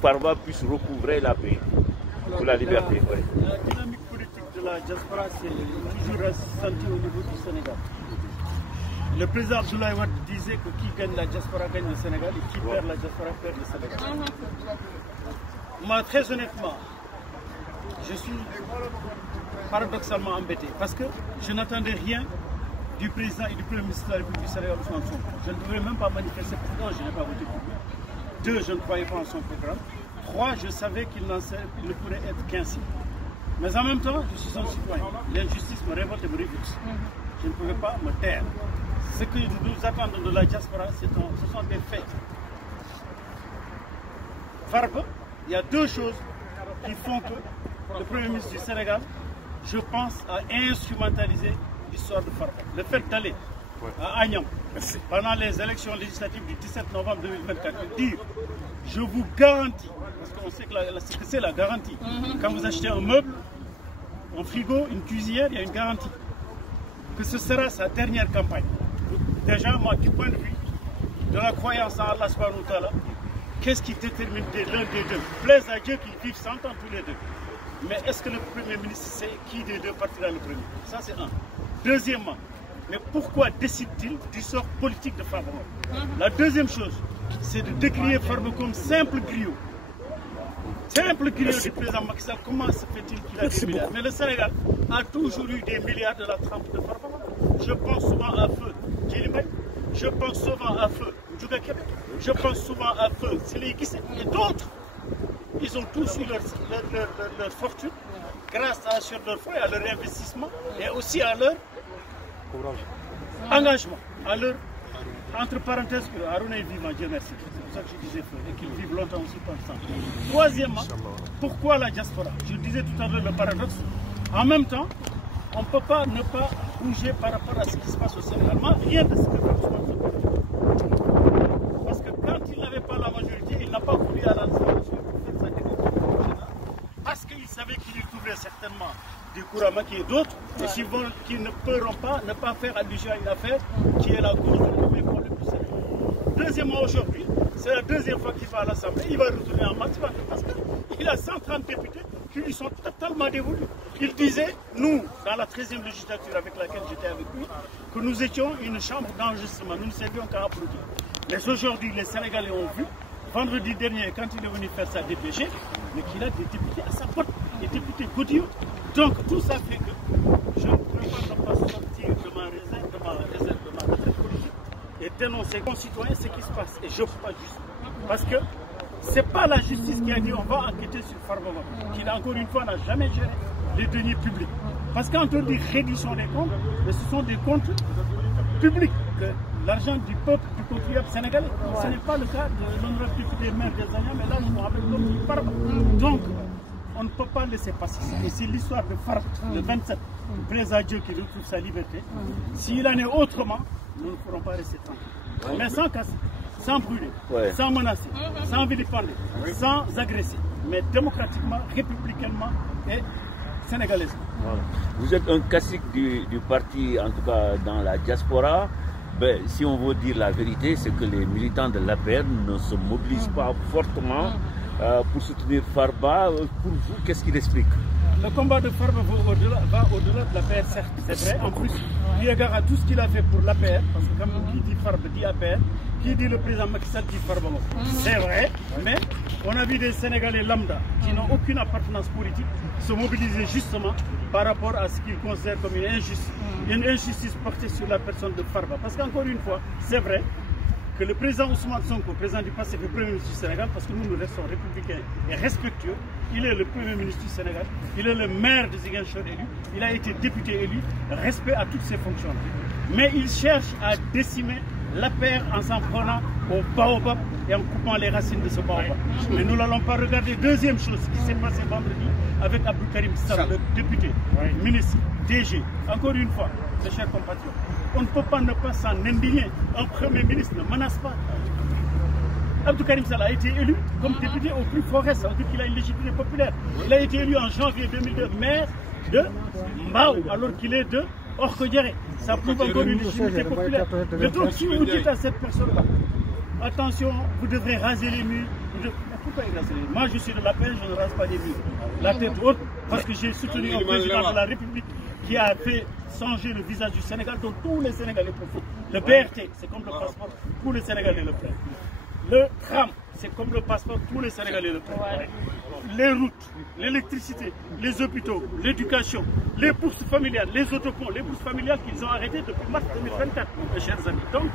Farba puisse recouvrer la paix pour la liberté. La dynamique politique de la diaspora, c'est toujours ressentie au niveau du Sénégal. Le président Abdoulaye Wade disait que qui gagne la diaspora gagne le Sénégal et qui perd la diaspora perd le Sénégal. Moi, très honnêtement, je suis paradoxalement embêté parce que je n'attendais rien du président et du premier ministre de la République du Sénégal, Ousmane Sonko. Je ne devrais même pas manifester pourquoi je n'ai pas voté pour lui. 2, je ne croyais pas en son programme. 3, je savais qu'il ne pourrait être qu'ainsi. Mais en même temps, je suis un citoyen. L'injustice me révolte et me révulse. Je ne pouvais pas me taire. Ce que nous attendons de la diaspora, ce sont des faits. Farba, il y a 2 choses qui font que le Premier ministre du Sénégal, je pense, a instrumentalisé l'histoire de Farba. Le fait d'aller à Agnam pendant les élections législatives du 17 novembre 2024 et dire je vous garantis, parce qu'on sait que c'est la garantie, quand vous achetez un meuble, un frigo, une cuisinière, il y a une garantie, que ce sera sa dernière campagne. Déjà, moi, du point de vue de la croyance en Allah subhanahu wa ta'ala, qu'est-ce qui détermine l'un des deux? Plaise à Dieu qu'ils vivent 100 ans tous les deux. Mais est-ce que le Premier ministre sait qui des deux partira le premier? Ça, c'est un. Deuxièmement, mais pourquoi décide-t-il du sort politique de Farba? La deuxième chose, c'est de décrire Farba comme simple griot. Simple griot du président Macky Sall. Comment se fait-il qu'il a des milliards? Mais le Sénégal a toujours eu des milliards de la trempe de Farba. Je pense souvent à feu Djilimay, je pense souvent à feu Djouga Kébé, je pense souvent à feu Sélé Guissé et d'autres. Ils ont tous eu leur fortune grâce à leur foi et à leur investissement et aussi à leur engagement, à leur, entre parenthèses, que Harouna est vivant, Dieu merci. C'est pour ça que je disais feu et qu'ils vivent longtemps aussi ensemble. Troisièmement, pourquoi la diaspora? Je disais tout à l'heure le paradoxe. En même temps, on ne peut pas ne pas bouger par rapport à ce qui se passe au Sénégal. Rien de ce que parce que quand il n'avait pas la majorité, il n'a pas voulu aller à l'Assemblée pour faire sa déclaration. Parce qu'il savait qu'il y trouverait certainement des Kouramaki et d'autres, qui ne pourront pas ne pas faire allusion à une affaire qui est la cause du premier problème du Sénégal. Deuxièmement, aujourd'hui, c'est la deuxième fois qu'il va à l'Assemblée, il va retourner en masse parce qu'il a 130 députés qui lui sont totalement dévolus. Il disait, nous, dans la 13e législature avec laquelle j'étais avec lui, que nous étions une chambre d'enregistrement, nous ne servions qu'à applaudir. Mais aujourd'hui, les Sénégalais ont vu, vendredi dernier, quand il est venu faire sa DPG, mais qu'il a des députés à sa porte, des députés godillots. Donc tout ça fait que je ne peux pas sortir de ma réserve, de ma retraite politique et dénoncer aux concitoyens ce qui se passe. Et je ne peux pas juste. Parce que ce n'est pas la justice qui a dit on va enquêter sur Farba, qui encore une fois n'a jamais géré les deniers publics. Parce quand on dit réduction des comptes, mais ce sont des comptes publics. L'argent du peuple, du contribuable sénégalais. Ce n'est pas le cas de l'honorable député maire des Agnam, mais là, je me rappelle comme Farba. Donc, on ne peut pas laisser passer ça. Et c'est l'histoire de Farba, le 27, plaise à Dieu qui retrouve sa liberté. S'il en est autrement, nous ne pourrons pas rester tranquilles. Mais sans casser, sans brûler, sans menacer, sans vilipender, sans agresser, mais démocratiquement, républicainement et sénégalaisement. Voilà. Vous êtes un classique du parti, en tout cas dans la diaspora. Ben, si on veut dire la vérité, c'est que les militants de l'APR ne se mobilisent pas fortement pour soutenir Farba. Pour vous, qu'est-ce qu'il explique? Le combat de Farba va au-delà de l'APR, certes, c'est vrai. En plus, il égard à tout ce qu'il a fait pour l'APR, parce que comme qui dit Farba dit APR, qui dit le président Macky Sall dit Farba. C'est vrai, mais on a vu des Sénégalais lambda qui n'ont aucune appartenance politique se mobiliser justement par rapport à ce qu'ils considèrent comme une injustice portée sur la personne de Farba. Parce qu'encore une fois, c'est vrai que le président Ousmane Sonko, président du PASTEF, le premier ministre du Sénégal, parce que nous restons républicains et respectueux, il est le premier ministre du Sénégal, il est le maire de Ziguinchor élu, il a été député élu, respect à toutes ses fonctions. Mais il cherche à décimer l'APR en s'en prenant au baobab et en coupant les racines de ce baobab. Mais nous n'allons pas regarder. Deuxième chose, ce qui s'est passé vendredi avec Abdou Karim Sall, le député, ministre, DG. Encore une fois, mes chers compatriotes, on ne peut pas ne pas s'en indigner. Un premier ministre ne menace pas. Abdou Karim Sall a été élu comme député au plus fort reste, ça veut dire qu'il a une légitimité populaire. Il a été élu en janvier 2002 maire de Mbao, alors qu'il est de Orkodjere. Ça prouve encore une légitimité populaire. Mais donc, si vous dites à cette personne-là, attention, vous devrez raser les murs, pas exacerbé. Moi, je suis de la paix, je ne rase pas des murs. La tête haute, parce que j'ai soutenu un président de la République qui a fait changer le visage du Sénégal, dont tous les Sénégalais profitent. Le BRT, c'est comme le passeport, tous les Sénégalais le prennent. Le tram, c'est comme le passeport, tous les Sénégalais le prennent. Les routes, l'électricité, les hôpitaux, l'éducation, les bourses familiales, les autoponts, les bourses familiales qu'ils ont arrêtées depuis mars 2024, mes chers amis. Donc,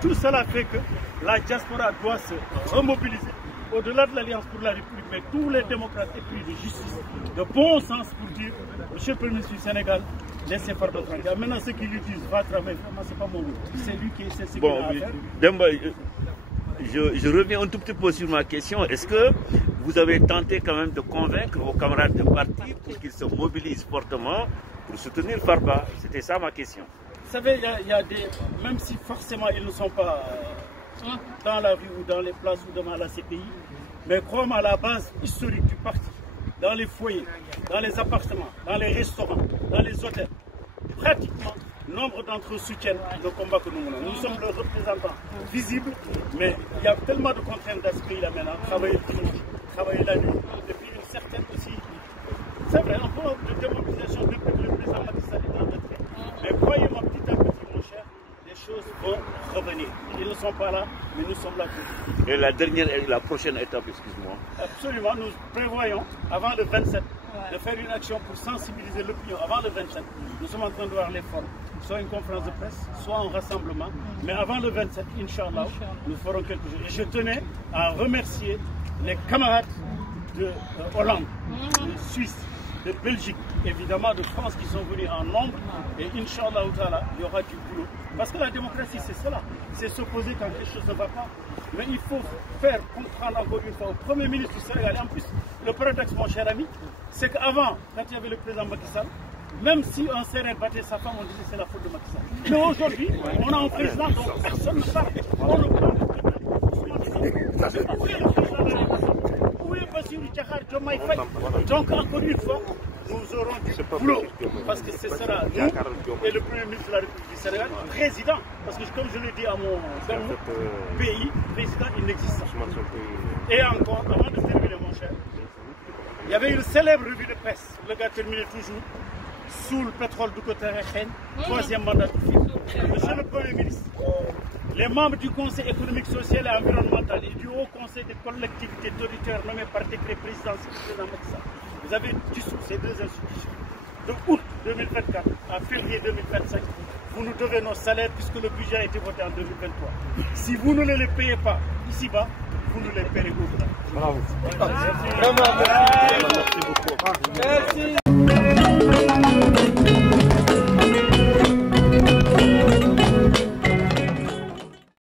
tout cela fait que la diaspora doit se remobiliser au-delà de l'Alliance pour la République, mais tous les démocrates épris de justice, de bon sens pour dire, Monsieur le Premier ministre du Sénégal, laissez faire votre tranquille. Maintenant, ceux qui lui disent, va travailler, vraiment, c'est pas mon goût. C'est lui qui sait ce qu'il a à faire. Demba, je reviens un tout petit peu sur ma question. Est-ce que vous avez tenté quand même de convaincre vos camarades de parti pour qu'ils se mobilisent fortement pour soutenir Farba? C'était ça ma question. Vous savez, il y a des... Même si forcément ils ne sont pas dans la rue ou dans les places ou devant la CPI, mais crois-moi, à la base historique du parti, dans les foyers, dans les appartements, dans les restaurants, dans les hôtels, pratiquement, nombre d'entre eux soutiennent le combat que nous menons. Nous sommes le représentant visible, mais il y a tellement de contraintes dans ce pays-là maintenant. Travailler le dimanche, travailler la nuit, et puis une certaine aussi... C'est vrai, un peu de démobilisation depuis que le président Macky Sall est en retrait. Mais croyez-moi, petit à petit, mon cher, les choses vont revenir. Ils ne sont pas là, mais nous sommes là pour. Et la prochaine étape, excuse-moi. Absolument, nous prévoyons, avant le 27, de faire une action pour sensibiliser l'opinion avant le 27. Nous sommes en train de voir les formes, soit une conférence de presse, soit un rassemblement. Mais avant le 27, Inch'Allah, nous ferons quelque chose. Et je tenais à remercier les camarades de Hollande, de Suisse, de Belgique, évidemment de France qui sont venus en nombre. Et Inch'Allah, il y aura du boulot. Parce que la démocratie, c'est cela. C'est s'opposer quand quelque chose ne va pas. Mais il faut faire comprendre encore une fois au Premier ministre du Sénégal. Et en plus, le prétexte, mon cher ami, c'est qu'avant, quand il y avait le président Macky Sall, même si un Sérère battait sa femme, on disait c'est la faute de Macky Sall. Mais aujourd'hui, on a un président dont personne ne parle. On ne parle que où est Bassirou Diakhar Diomaye Faye? Donc encore une fois, nous aurons du boulot, parce que ce sera nous et le Premier ministre de la République du Sénégal, président, parce que comme je l'ai dit à mon pays, président inexistant. Et encore, avant de terminer mon cher, il y avait une célèbre revue de presse, le gars terminait toujours, sous le pétrole du côté Rekhen, troisième mandat de film. Monsieur le Premier ministre, les membres du Conseil économique, social et environnemental et du Haut Conseil des collectivités territoriales nommés par décret présidentiel du président Macky Sall, vous avez dissous ces deux institutions. De août 2024 à février 2025, vous nous devez nos salaires puisque le budget a été voté en 2023. Si vous ne les payez pas ici-bas, vous nous les paierez au-delà. Bravo. Merci beaucoup. Merci.